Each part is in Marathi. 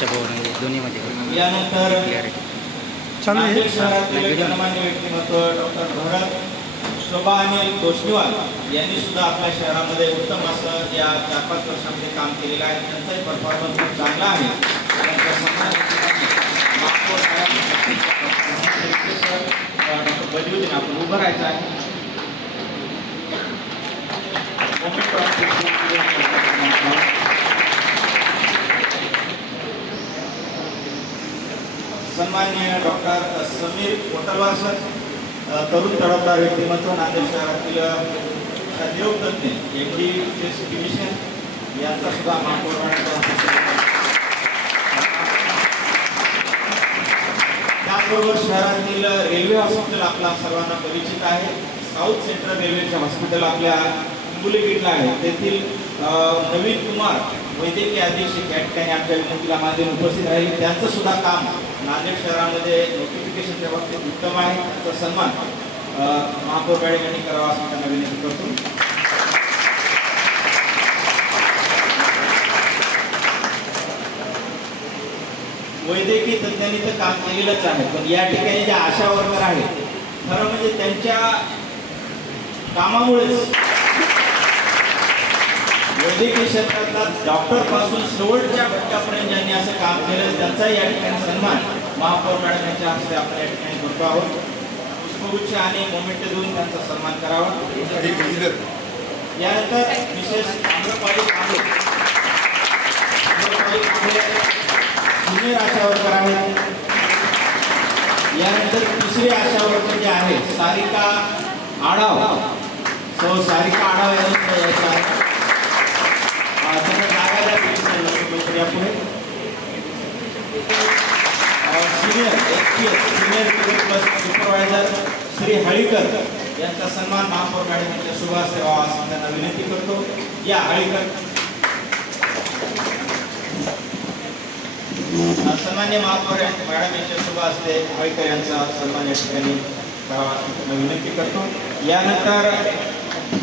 भाषाभावामध्ये दोन्हीमध्ये यानंतर क्लिअरिटी चालू आहे शहरातील गणमान्य व्यक्तिमत्व डॉक्टर भरत शोभा अनिल तोष्णीवाल यांनी सुद्धा आपल्या शहरामध्ये उत्तम असं या 4-5 वर्षांमध्ये काम केलेलं आहे. त्यांचाही परफॉर्मन्स खूप चांगला आहे. त्यांचा सन्मान डॉक्टर बलिउद्दीन आपण उभं राहायचं आहे. सन्माननीय डॉक्टर समीर कोटलवार सर, तरुण तडफदार व्यक्तिमत्व, नांदेड शहरातील नियोगतज्ञ एमडी डिव्हिजन यांचा सुद्धा महापौर. त्याचबरोबर शहरातील रेल्वे हॉस्पिटल आपला सर्वांना परिचित आहे. साऊथ सेंट्रल रेल्वेचे हॉस्पिटल आपल्या हिंगोली गेटला आहे. तेथील नवीन कुमार वैद्यकीय अधीक्षक या ठिकाणी आपल्या विनंतीला माध्यम उपस्थित राहिले. त्यांचं सुद्धा काम नांदेड शहरामध्ये नोटिफिकेशनच्या बाबतीत उत्तम आहे. त्यांचा सन्मान महापौर मॅडम यांनी करावा असं त्यांना विनंती करतो. वैद्यकीय तज्ञांनी तर काम केलेलंच आहे, पण या ठिकाणी ज्या आशा वर्कर आहेत, खरं म्हणजे त्यांच्या कामामुळेच वैद्यकीय क्षेत्रातला डॉक्टर पासून शेवटच्या घटकापर्यंत ज्यांनी असं काम केलं त्यांचाही या ठिकाणी सन्मान महापौर मॅडम यांच्या हस्ते आपण या ठिकाणी करतो आहोत. पुष्पगुच्छ आणि मोमेंट देऊन त्यांचा सन्मान करावा. यानंतर विशेष जुनियर आशा वर्कर आहेत. यानंतर तिसरी आशा वर्कर जे आहेत सारिका आढाव, सो सारिका आढाव यांना यायचं आहे. सिनियर सुपरवायझर श्री हळीकर यांचा सन्मान महापौर मॅडम यांच्या शुभ हस्ते व्हावा असं त्यांना विनंती करतो. या हळीकर सन्मान्य महापौर मॅडम यांच्या शुभ हस्ते हळीकर यांचा सन्मान या ठिकाणी करावा असं त्यांना विनंती करतो. यानंतर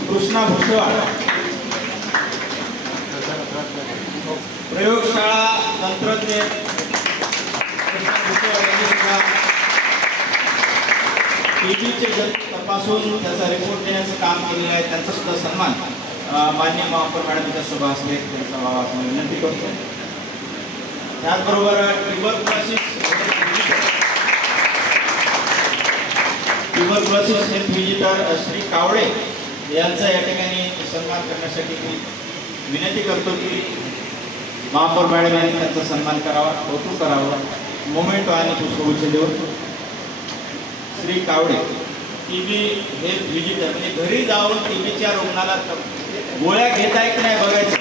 कृष्णा भुसवाळ, प्रयोगशाळा तंत्रज्ञ टीबीचे तपासून त्याचा रिपोर्ट देण्याचं काम केलेलं आहे. त्यांचा सुद्धा सन्मान मान्य महापौर मॅडमच्या शुभ हस्ते त्यांचा व्हावा असं विनंती करतो. त्याचबरोबर tuberculosis health visitor Shri Kawade यांचा या ठिकाणी सन्मान करण्यासाठी मी विनंती करतो की महापौर मॅडम यांनी त्यांचा सन्मान करावा, कौतुक करावं. मोमेंटो आणि पुष्पगुच्छ देऊन Shri Kawade TB health visitor म्हणजे घरी जाऊन टीबीच्या रुग्णाला गोळ्या घेत आहे की नाही बघायचं.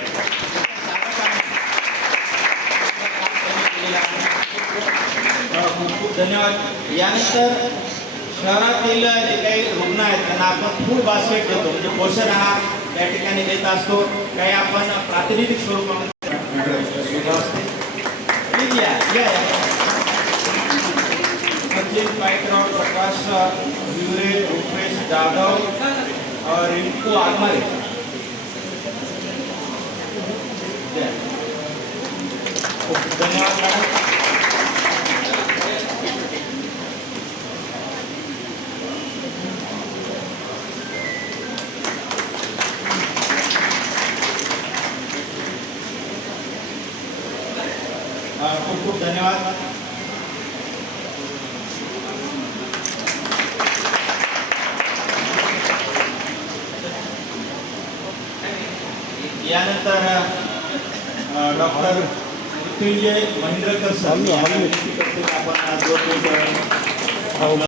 खूप खूप धन्यवाद. यानंतर शहरातील जे काही रुग्ण आहेत त्यांना आपण फूड बास्केट देतो, म्हणजे पोषण आहार त्या ठिकाणी देत असतो. काही आपण प्रातिनिधिक स्वरूपामध्ये सचिन पायकराव, प्रकाश विवरे, रुपेश जाधव, रिंकू आगमारे. धन्यवाद मॅडम. खूप खूप धन्यवाद. यानंतर डॉक्टर मृत्युंजय महेंद्रकर सर आपण